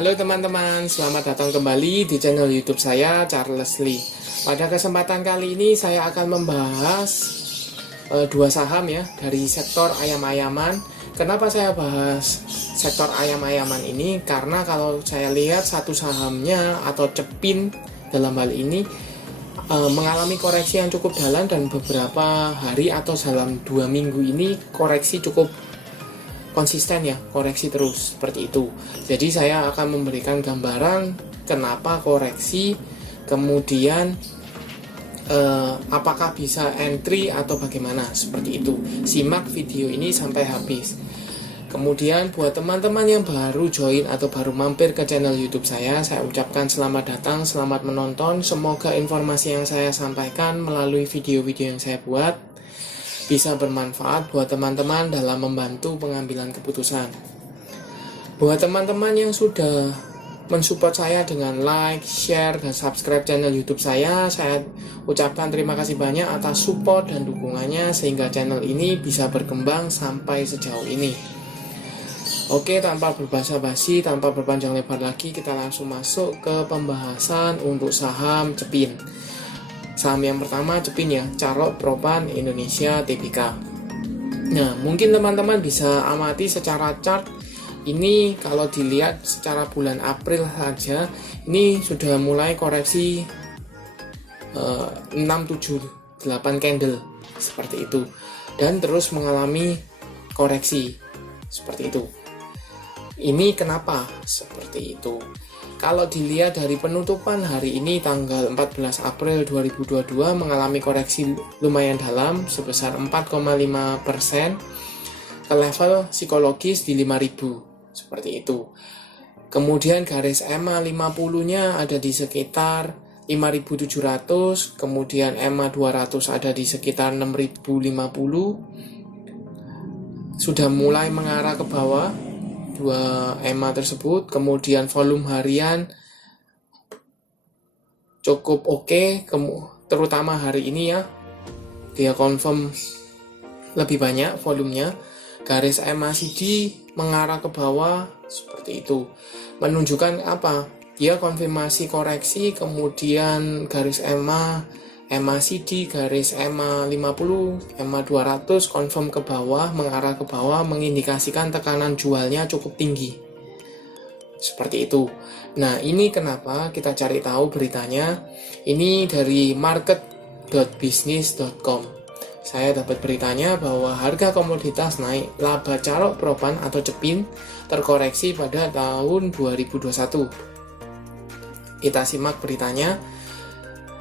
Halo teman-teman, selamat datang kembali di channel YouTube saya, Charles Lee. Pada kesempatan kali ini saya akan membahas dua saham ya dari sektor ayam-ayaman. Kenapa saya bahas sektor ayam-ayaman ini? Karena kalau saya lihat satu sahamnya atau Cepin dalam hal ini mengalami koreksi yang cukup dalam dan beberapa hari atau dalam 2 minggu ini koreksi cukup konsisten ya, koreksi terus seperti itu. Jadi saya akan memberikan gambaran kenapa koreksi, kemudian apakah bisa entry atau bagaimana seperti itu. Simak video ini sampai habis. Kemudian buat teman-teman yang baru join atau baru mampir ke channel YouTube saya ucapkan selamat datang, selamat menonton. Semoga informasi yang saya sampaikan melalui video-video yang saya buat bisa bermanfaat buat teman-teman dalam membantu pengambilan keputusan. Buat teman-teman yang sudah mensupport saya dengan like, share, dan subscribe channel YouTube saya ucapkan terima kasih banyak atas support dan dukungannya sehingga channel ini bisa berkembang sampai sejauh ini. Oke, tanpa berbasa-basi, tanpa berpanjang lebar lagi, kita langsung masuk ke pembahasan untuk saham Cepin. Saham yang pertama Cepin ya, Carok Propan Indonesia Tbk. Nah, mungkin teman-teman bisa amati secara chart. Ini kalau dilihat secara bulan April saja, ini sudah mulai koreksi 6, 7, 8 candle seperti itu. Dan terus mengalami koreksi seperti itu. Ini kenapa seperti itu? Kalau dilihat dari penutupan hari ini tanggal 14 April 2022 mengalami koreksi lumayan dalam sebesar 4,5% ke level psikologis di 5.000 seperti itu. Kemudian garis EMA 50-nya ada di sekitar 5.700, kemudian EMA 200 ada di sekitar 6.050. Sudah mulai mengarah ke bawah dua EMA tersebut. Kemudian volume harian cukup oke, terutama hari ini ya, dia confirm lebih banyak volumenya. Garis EMA CD mengarah ke bawah seperti itu, menunjukkan apa? Dia konfirmasi koreksi. Kemudian garis EMA CD, garis EMA 50, EMA 200 confirm ke bawah, mengarah ke bawah, mengindikasikan tekanan jualnya cukup tinggi. Seperti itu. Nah, ini kenapa kita cari tahu beritanya. Ini dari market.business.com. Saya dapat beritanya bahwa harga komoditas naik, laba Carok Propan atau Cepin terkoreksi pada tahun 2021. Kita simak beritanya.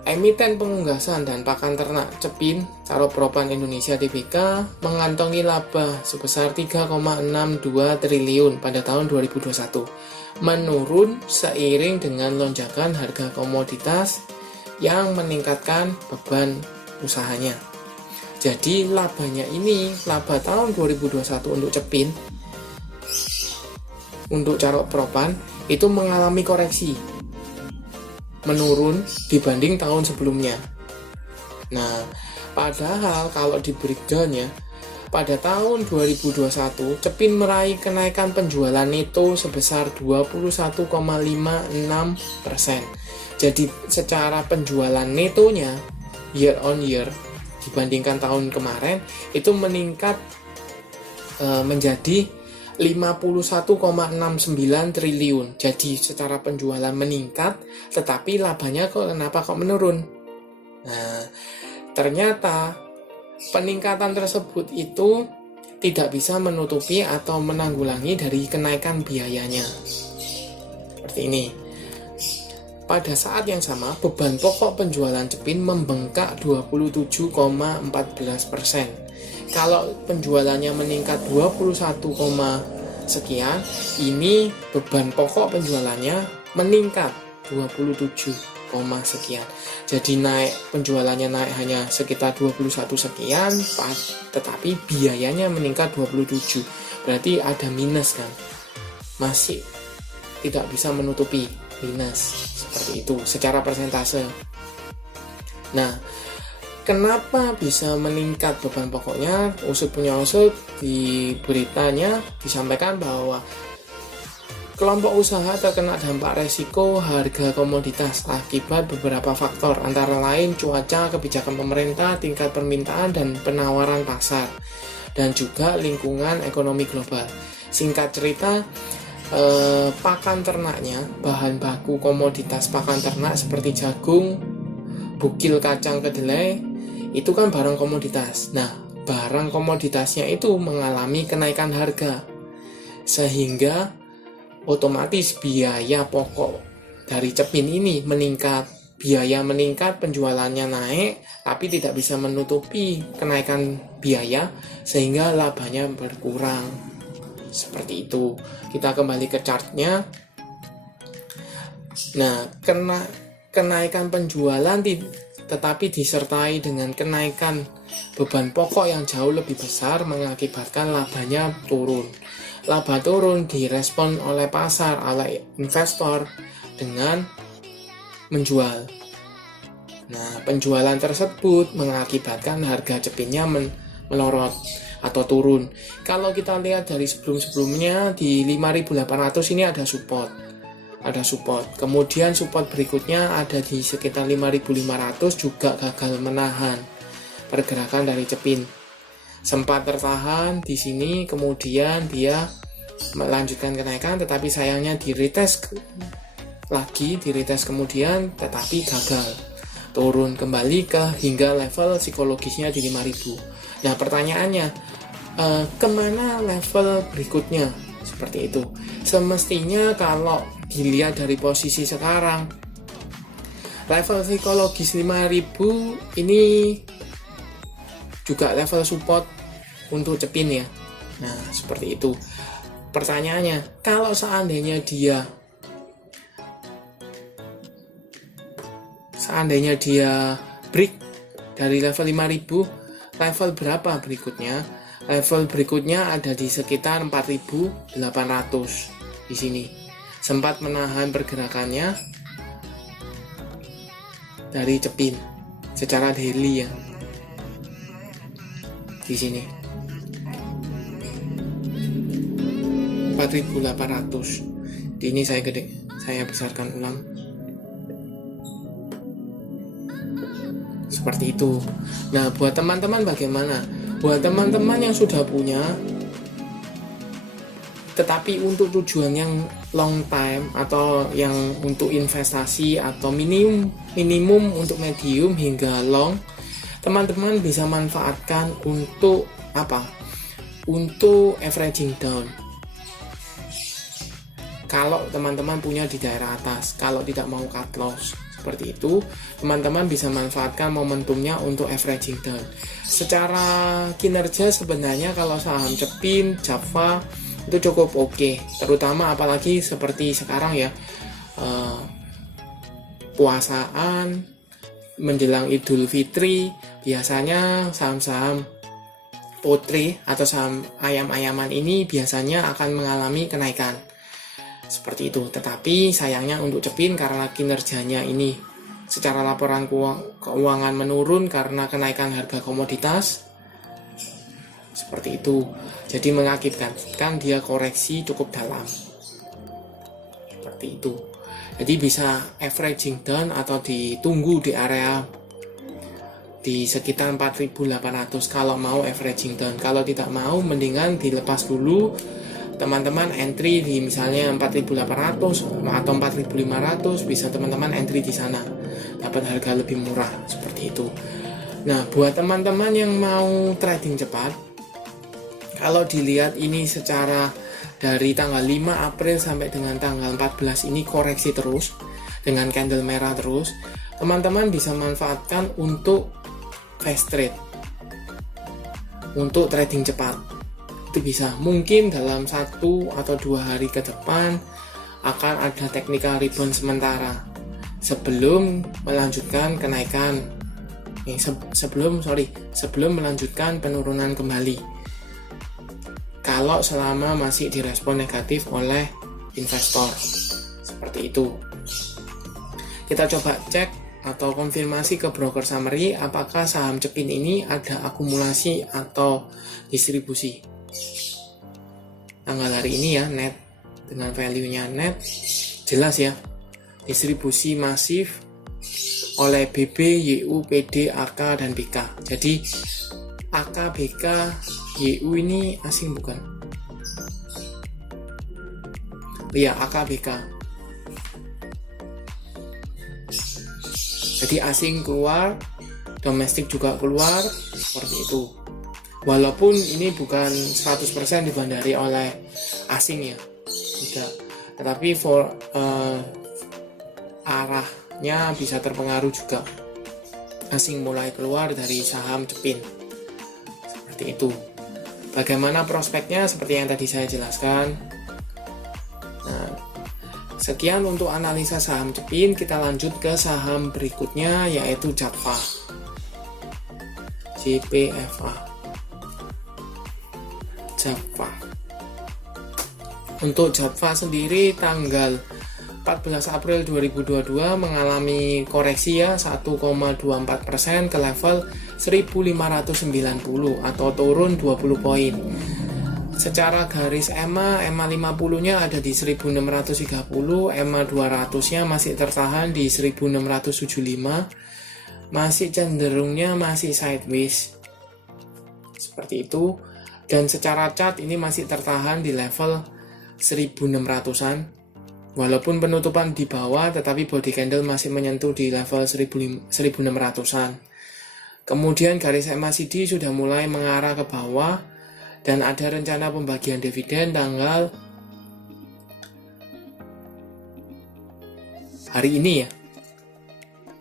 Emiten pengunggasan dan pakan ternak Cepin, Carok Propan Indonesia Tbk mengantongi laba sebesar 3,62 triliun pada tahun 2021, menurun seiring dengan lonjakan harga komoditas yang meningkatkan beban usahanya. Jadi labanya ini, laba tahun 2021 untuk Cepin, untuk Carok Propan itu mengalami koreksi, menurun dibanding tahun sebelumnya. Nah, padahal kalau di breakdown ya, pada tahun 2021 Cepin meraih kenaikan penjualan neto sebesar 21,56%. Jadi secara penjualan netonya year on year dibandingkan tahun kemarin itu meningkat menjadi 51,69 triliun. Jadi secara penjualan meningkat, tetapi labanya kenapa kok menurun? Nah, ternyata peningkatan tersebut itu tidak bisa menutupi atau menanggulangi dari kenaikan biayanya. Seperti ini. Pada saat yang sama, beban pokok penjualan Cepin membengkak 27,14%. Kalau penjualannya meningkat 21, sekian, ini beban pokok penjualannya meningkat 27, sekian. Jadi penjualannya naik hanya sekitar 21 sekian, tetapi biayanya meningkat 27. Berarti ada minus kan? Masih tidak bisa menutupi minus seperti itu secara persentase. Nah, kenapa bisa meningkat beban pokoknya? Usut punya usut, di beritanya disampaikan bahwa Kelompok usaha terkena dampak resiko harga komoditas akibat beberapa faktor, antara lain cuaca, kebijakan pemerintah, tingkat permintaan dan penawaran pasar, dan juga lingkungan ekonomi global. Singkat cerita, pakan ternaknya, bahan baku komoditas pakan ternak seperti jagung, bukil, kacang, kedelai, itu kan barang komoditas. Nah, barang komoditasnya itu mengalami kenaikan harga, sehingga otomatis biaya pokok dari Cepin ini meningkat. Biaya meningkat, penjualannya naik, tapi tidak bisa menutupi kenaikan biaya, sehingga labanya berkurang. Seperti itu. Kita kembali ke chartnya. Nah, kenaikan penjualan tetapi disertai dengan kenaikan beban pokok yang jauh lebih besar mengakibatkan labanya turun. Laba turun direspon oleh pasar, oleh investor dengan menjual. Nah, penjualan tersebut mengakibatkan harga Cepinnya melorot atau turun. Kalau kita lihat dari sebelum-sebelumnya di 5.800 ini ada support. Kemudian support berikutnya ada di sekitar 5.500 juga gagal menahan pergerakan dari Cepin. Sempat tertahan di sini, kemudian dia melanjutkan kenaikan, tetapi sayangnya di retest kemudian, tetapi gagal turun kembali ke hingga level psikologisnya di 5.000. Nah, pertanyaannya, kemana level berikutnya? Seperti itu. Semestinya kalau dilihat dari posisi sekarang, level psikologis 5.000 ini juga level support untuk Cepin ya. Nah, seperti itu. Pertanyaannya, kalau seandainya dia break dari level 5.000, level berapa berikutnya? Level berikutnya ada di sekitar 4.800 di sini. Sempat menahan pergerakannya dari Cepin secara daily ya. Di sini 4.800. Ini saya besarkan ulang. Seperti itu. Nah, buat teman-teman bagaimana? Buat teman-teman yang sudah punya tetapi untuk tujuan yang long time atau yang untuk investasi atau minimum untuk medium hingga long, teman-teman bisa manfaatkan untuk apa? Untuk averaging down. Kalau teman-teman punya di daerah atas, kalau tidak mau cut loss seperti itu, teman-teman bisa manfaatkan momentumnya untuk averaging down. Secara kinerja sebenarnya kalau saham Cepin, Java itu cukup oke, terutama apalagi seperti sekarang ya, puasaan menjelang Idul Fitri, biasanya saham-saham poultry atau saham ayam-ayaman ini biasanya akan mengalami kenaikan seperti itu. Tetapi sayangnya untuk Cepin, karena kinerjanya ini secara laporan keuangan menurun karena kenaikan harga komoditas seperti itu, jadi mengakibatkan dia koreksi cukup dalam seperti itu. Jadi bisa averaging down atau ditunggu di area di sekitar 4.800 kalau mau averaging down. Kalau tidak mau, mendingan dilepas dulu. Teman-teman entry di misalnya 4.800 atau 4.500, bisa teman-teman entry di sana, dapat harga lebih murah seperti itu. Nah, buat teman-teman yang mau trading cepat, kalau dilihat ini secara dari tanggal 5 April sampai dengan tanggal 14 ini koreksi terus dengan candle merah terus, teman-teman bisa manfaatkan untuk fast trade, untuk trading cepat. Itu bisa, mungkin dalam 1 atau 2 hari ke depan akan ada technical rebound sementara sebelum melanjutkan kenaikan, sebelum melanjutkan penurunan kembali. Kalau selama masih direspon negatif oleh investor seperti itu. Kita coba cek atau konfirmasi ke broker summary apakah saham Cepin ini ada akumulasi atau distribusi. Tanggal hari ini ya, net dengan value-nya net, jelas ya, distribusi masif oleh BB, YU, PD, AK, dan BK. Jadi AK, BK, YU ini asing bukan? Iya, AK, BK. Jadi asing keluar, domestik juga keluar, seperti itu. Walaupun ini bukan 100% dibandari oleh asing ya, tidak. Tetapi arahnya bisa terpengaruh juga. Asing mulai keluar dari saham Cepin. Seperti itu. Bagaimana prospeknya seperti yang tadi saya jelaskan. Nah, sekian untuk analisa saham Cepin. Kita lanjut ke saham berikutnya yaitu JAPFA. JPFA. JAPFA. Untuk JAPFA sendiri tanggal 14 April 2022 mengalami koreksi ya 1,24% ke level 1590 atau turun 20 poin. Secara garis EMA 50 nya ada di 1630, EMA 200 nya masih tertahan di 1675, masih cenderungnya masih sideways seperti itu. Dan secara chart ini masih tertahan di level 1600-an. Walaupun penutupan di bawah, tetapi body candle masih menyentuh di level 1600-an. Kemudian garis MACD sudah mulai mengarah ke bawah dan ada rencana pembagian dividen tanggal hari ini ya.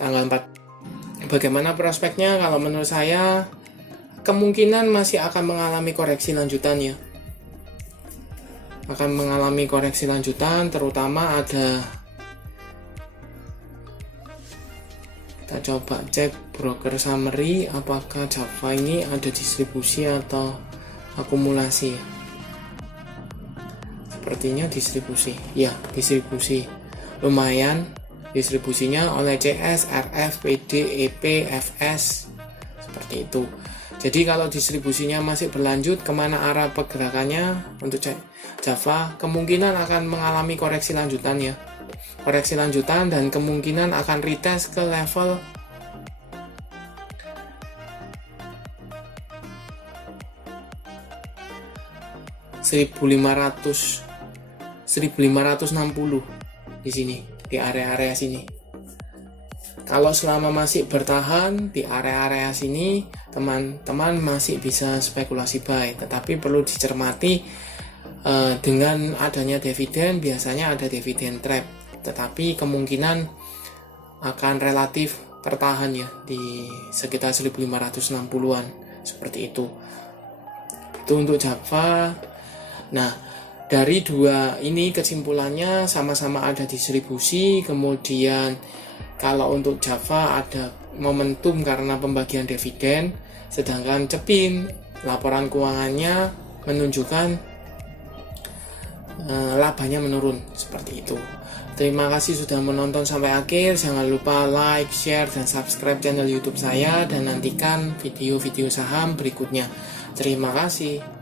Tanggal 4. Bagaimana prospeknya? Kalau menurut saya kemungkinan masih akan mengalami koreksi lanjutan ya. Akan mengalami koreksi lanjutan, terutama ada, kita coba cek broker summary apakah JAPFA ini ada distribusi atau akumulasi. Sepertinya distribusi. Ya, distribusi. Lumayan distribusinya oleh CS, RF, PD, EP, FS. Seperti itu. Jadi kalau distribusinya masih berlanjut, kemana arah pergerakannya untuk JAPFA, kemungkinan akan mengalami koreksi lanjutan ya. Koreksi lanjutan dan kemungkinan akan retest ke level 1560 di sini, di area-area sini. Kalau selama masih bertahan di area-area sini, teman-teman masih bisa spekulasi buy, tetapi perlu dicermati dengan adanya dividen, biasanya ada dividen trap, tetapi kemungkinan akan relatif tertahan ya di sekitar 1560-an, seperti itu. Itu untuk JAPFA. Nah, dari dua ini kesimpulannya sama-sama ada distribusi, kemudian kalau untuk JAPFA ada momentum karena pembagian dividen, sedangkan Cepin laporan keuangannya menunjukkan labanya menurun, seperti itu. Terima kasih sudah menonton sampai akhir. Jangan lupa like, share, dan subscribe channel YouTube saya dan nantikan video-video saham berikutnya. Terima kasih.